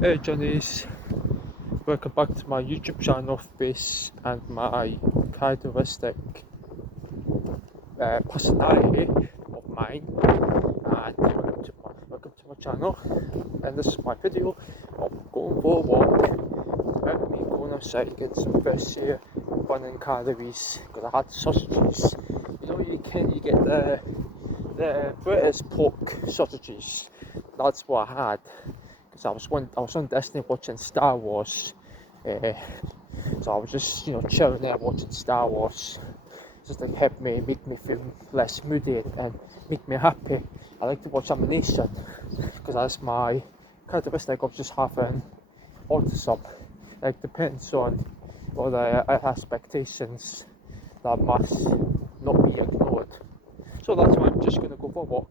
Hey Johnnies, welcome back to my YouTube channel Face and my characteristic personality of mine, and welcome to my channel. And this is my video of going for a walk without me going outside to get some fresh air, burning calories because I had sausages. You get the British pork sausages. That's what I had. Because I was on Disney watching Star Wars, so I was just chilling there watching Star Wars, just like make me feel less moody and make me happy. I like to watch animation because that's my characteristic of just having autism. Like depends on all the expectations that must not be ignored. So that's why I'm just gonna go for a walk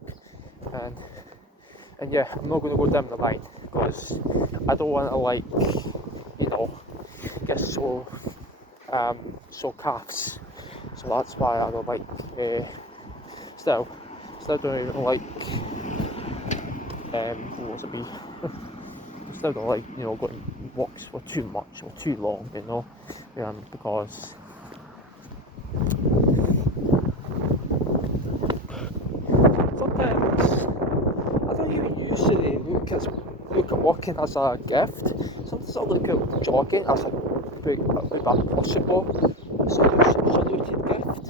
and yeah, I'm not going to go down the line because I don't want to get so calves. So that's why I don't like. Still don't even like. What was it be? Still don't like going walks for too much or too long. Because sometimes I don't even usually look at walking as a gift. Sometimes I look at jogging as a possible saluted gift.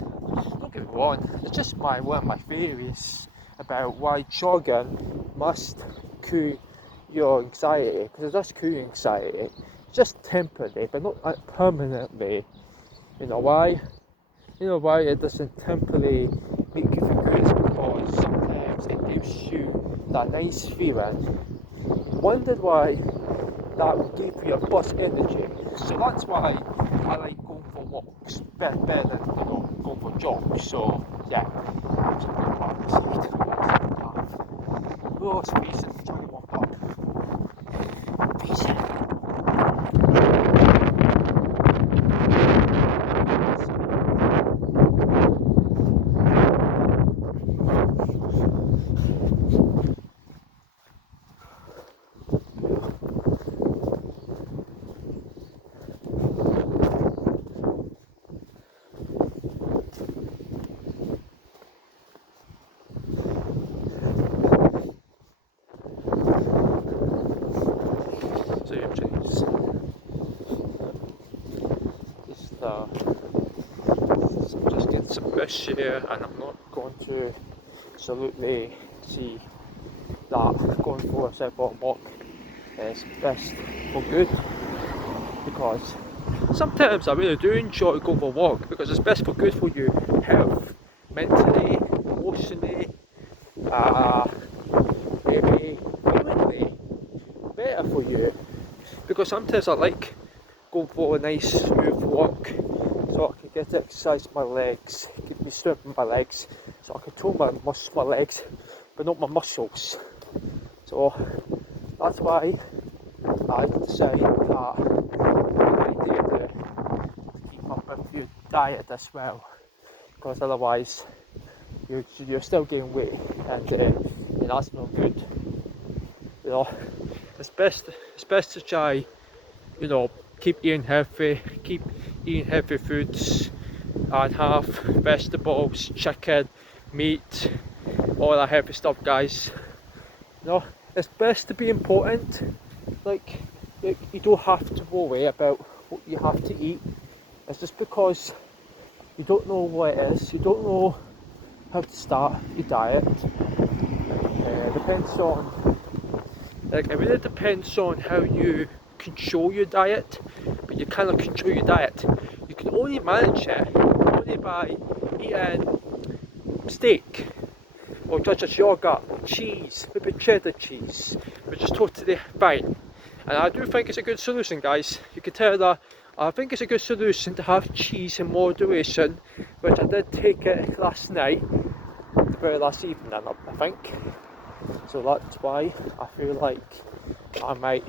Don't get me wrong, it's just one of my theories about why jogging must cure your anxiety, because it does cure anxiety. It's just temporarily, but not permanently. You know why? You know why it doesn't temporarily make you feel good? It's because sometimes it gives you that nice feeling. Wondered why that would give you a burst energy. So that's why I like going for walks better than going for jogs. So yeah, I'm just going to go outside. Oh, it's freezing. I'm trying to walk up. Freezing. So yeah, just getting some fresh air, and I'm not going to absolutely see that going for a separate walk is best for good, because sometimes I really do enjoy going for a walk because it's best for good for you health, mentally, emotionally, maybe physically better for you, because sometimes I like going for a nice smooth walk so I can get to exercise my legs, keep me strengthening my legs, so I can tone my legs but not my muscles. So that's why I decided that it's a good idea to keep up with your diet as well, because otherwise you're still gaining weight, and that's not good. You know, it's best to try, keep eating healthy foods, and have vegetables, chicken, meat, all that healthy stuff, guys. It's best to be important. Like, you don't have to worry about what you have to eat. It's just because you don't know what it is, you don't know how to start your diet. It really depends on how you control your diet, but you cannot control your diet. You can only manage it only by eating steak, or just yogurt, cheese, maybe cheddar cheese, which is totally fine. And I do think it's a good solution, guys. You can tell that I think it's a good solution to have cheese in moderation, which I did take it last night, the very last evening, I think. So that's why I feel like I might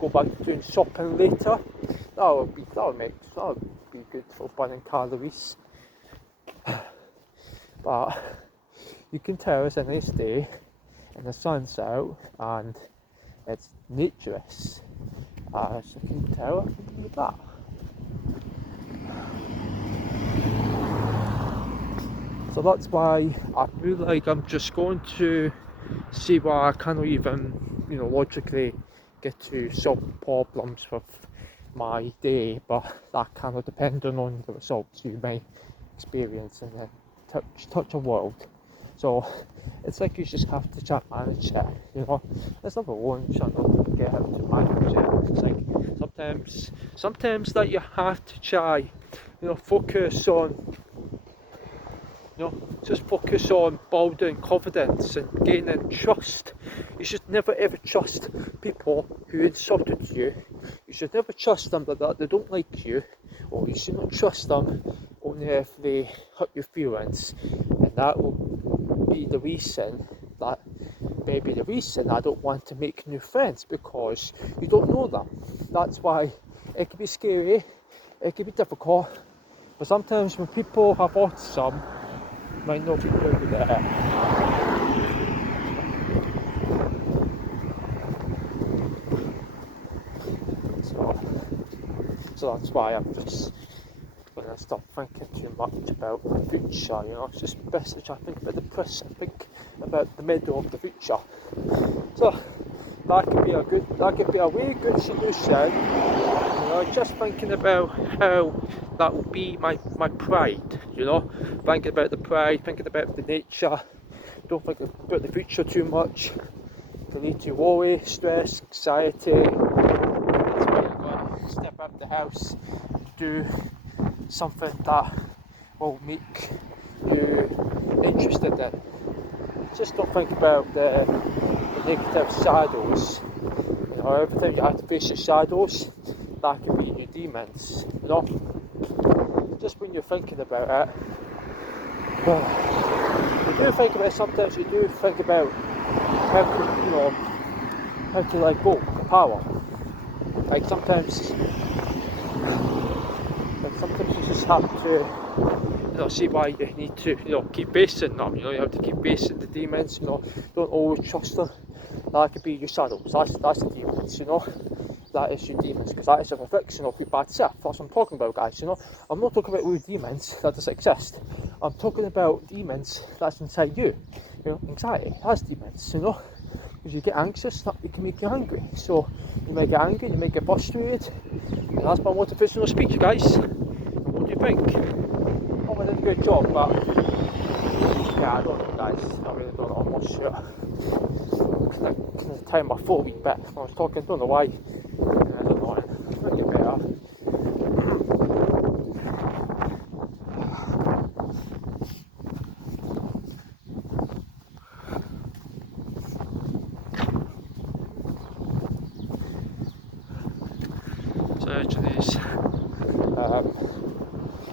go back to doing shopping later. That would be good for burning calories. But you can tell it's a nice day and the sun's out, and It's naturist, as you can tell from that. So that's why I feel like I'm just going to see why I cannot even, logically get to solve problems with my day, but that kind of depending on the results you may experience in the touch of world. So it's like you just have to try and manage it, There's never one channel to get how to manage it. It's like sometimes that you have to try, focus on, just focus on building confidence and gaining trust. You should never ever trust people who insulted you. You should never trust them that they don't like you, or you should not trust them only if they hurt your feelings. And that will be the reason that maybe the reason I don't want to make new friends, because you don't know them. That's why it can be scary, it can be difficult, but sometimes when people have autism, might not be good with it. So that's why I'm just going to stop thinking too much about the future, It's just best to try to think about the present, think about the middle of the future. So that could be a really good solution, just thinking about how that will be my pride, thinking about the pride, thinking about the nature. Don't think about the future too much. Can lead to worry, stress, anxiety. That's why you've got to step out of the house, do something that will make you interested in. Just don't think about the negative shadows. Every time you have to face your shadows, that can be your demons. Just when you're thinking about it, you do think about it. Sometimes you do think about how to let go of power. Like sometimes you just have to, see why you need to, keep facing them. You have to keep facing the demons. Don't always trust them. That could be your shadows. That's the demons. That is your demons, because that is a reflection of your bad self. That's what I'm talking about, guys. I'm not talking about real demons that doesn't exist. I'm talking about demons that's inside you. Anxiety has demons. Because you get anxious, that it can make you angry. So you may get angry, you may get frustrated. And that's my motivational speech, guys. What do you think? Oh, I did a good job, but yeah, I don't know, guys. I really don't know. I'm not sure. Can I time my foot a wee bit? I was talking, don't know why. I don't know. Might get better.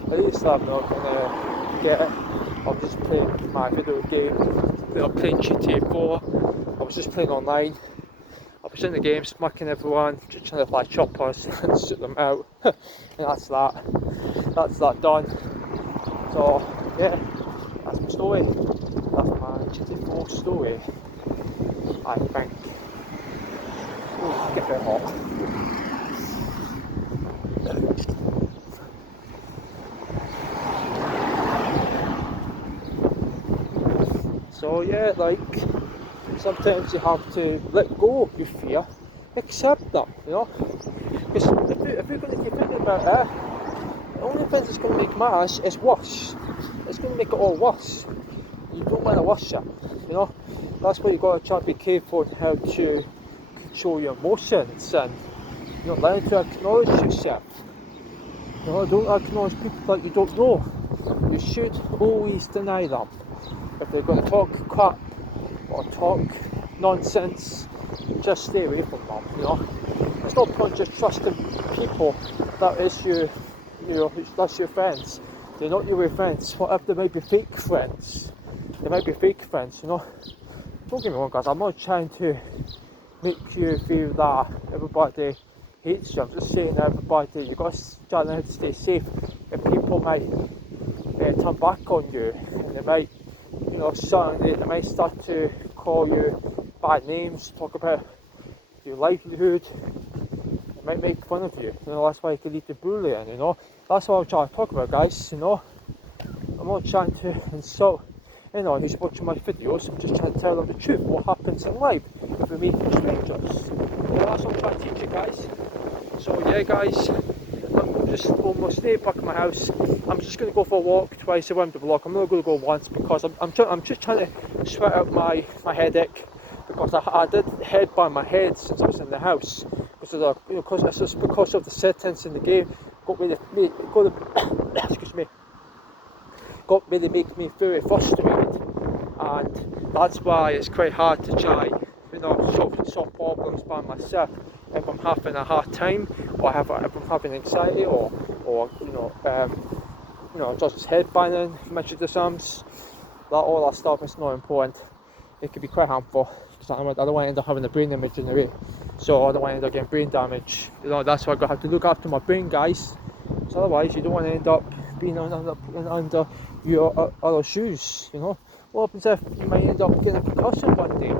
So at least I'm not gonna get it. I'm just playing my video game. I'm playing GTA 4. I was just playing online. I was in the game smacking everyone, just trying to fly choppers and shoot them out. And that's that done. So yeah, that's my story. That's my GTA 4 story, I think. Ooh, get a bit hot. So yeah, like sometimes you have to let go of your fear, accept them, Because if you're going to keep thinking about it, the only thing that's going to make matters is worse. It's going to make it all worse. You don't want to worse it, That's why you've got to try to be careful on how to control your emotions and learn to acknowledge yourself. Don't acknowledge people that you don't know. You should always deny them. If they're going to talk crap or talk nonsense, just stay away from them, It's no point just trusting people that is that's your friends. They're not your real friends. What if they might be fake friends? They might be fake friends, Don't get me wrong, guys, I'm not trying to make you feel that everybody hates you. I'm just saying everybody, you've got to try to stay safe. If people might turn back on you, and they might they might start to call you bad names, talk about your livelihood. It might make fun of you. You know, that's why you can lead to bullying, you know. That's what I'm trying to talk about, guys, you know. I'm not trying to insult anyone who's watching my videos. I'm just trying to tell them the truth, what happens in life if we meet strangers. You know, that's what I'm trying to teach you guys. So yeah, guys, I'm just almost near back at my house. I'm just going to go for a walk twice around the block. I'm not going to go once because I'm just trying to sweat out my headache, because I did headbang my head since I was in the house because of the, you know, because of the settings in the game. Excuse me, got really make me very frustrated, and that's why it's quite hard to try, you know, solve problems by myself if I'm having a hard time, or if I'm having anxiety, or just headbanging, mentioned the Psalms, all that stuff is not important. It can be quite harmful because I don't want to end up having a brain damage in the way. So I don't want to end up getting brain damage. You know, that's why I have to look after my brain, guys. So otherwise, you don't want to end up being under your other shoes. You know, what happens if you might end up getting a concussion one day? You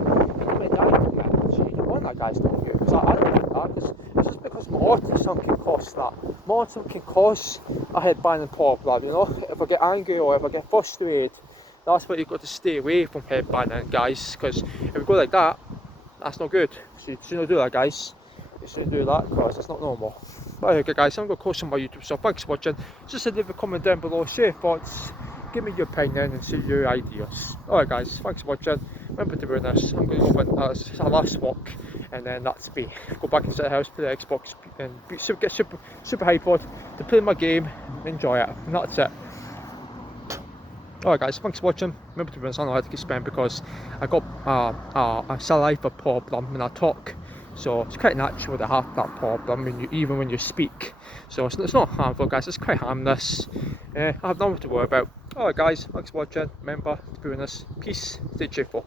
might die from it. So you don't want that, guys, don't you? Because I don't want that. Because it's just because my autism can cause that. My autism can cause a headbanging problem. You know, if I get angry or if I get frustrated. That's why you've got to stay away from headbanging, guys, because if you go like that, that's not good. So you shouldn't do that, guys. You shouldn't do that because it's not normal. But okay, guys, I'm going to close on my YouTube, so thanks for watching. Just leave a comment down below, share your thoughts, give me your opinion and share your ideas. Alright, guys, thanks for watching. Remember to be honest, I'm going to go for a last walk, and then that's me. Go back into the house, play the Xbox, and get super hyped to play my game, enjoy it, and that's it. Alright, guys, thanks for watching. Remember to be honest, I don't know how to keep spam because I got a saliva problem when I talk, so it's quite natural to have that problem even when you speak. So it's not harmful, guys, it's quite harmless. I have nothing to worry about. Alright, guys, thanks for watching. Remember to be honest, peace, stay cheerful.